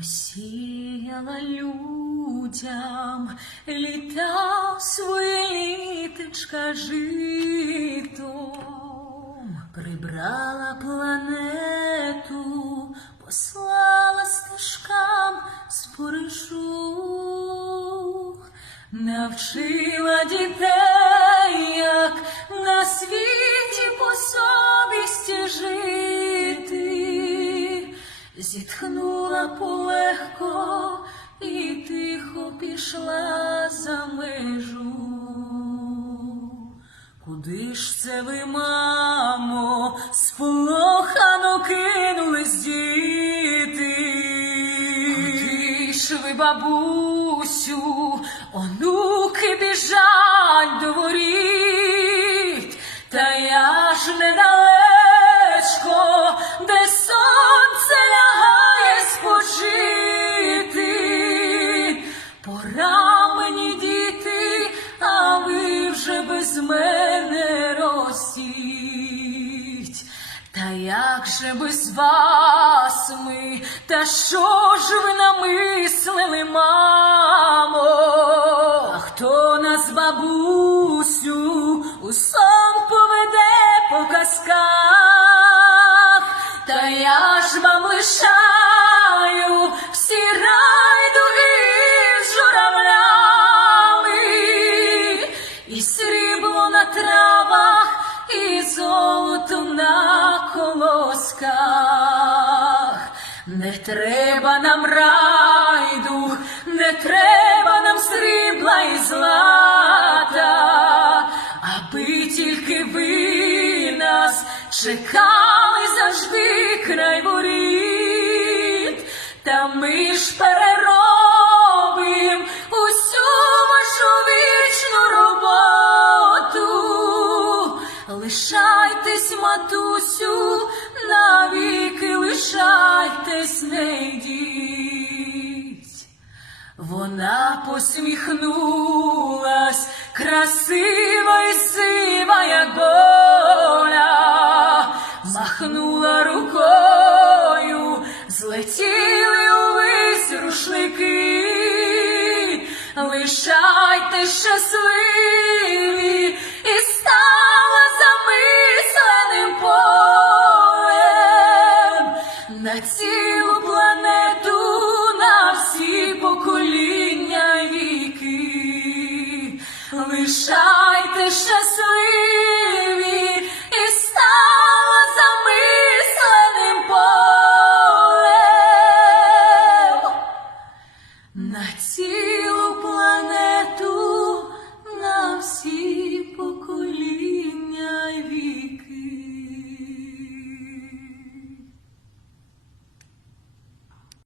Посіяла людям літа своє літочка житом, прибрала планету, послала стежкам споришу, навчила дітей, як на світі по совісті жити зітхнула полегко і тихо пішла за межу. Куди ж це ви, мамо, сполохано кинулись діти? Куди ж ви, бабусю, онуки біжать до воріт, та я ж недалечко, без мене ростіть. Та як же без вас ми, та що ж ви намислили, мамо? А хто нас, бабусю, у сон поведе по казках? Та я ж вам лишаю травах, і золото на колосках. Не треба нам райдух, не треба нам срібла і злата, аби тільки ви нас чекали завжди край воріт, та ми ж переробим Лишайтесь, матусю, навіки лишайтесь, не йдіть. Вона посміхнулась, красива і сива, як доля, махнула рукою, злетіли увесь рушники. Лишайте щасливі Лишайте щасливі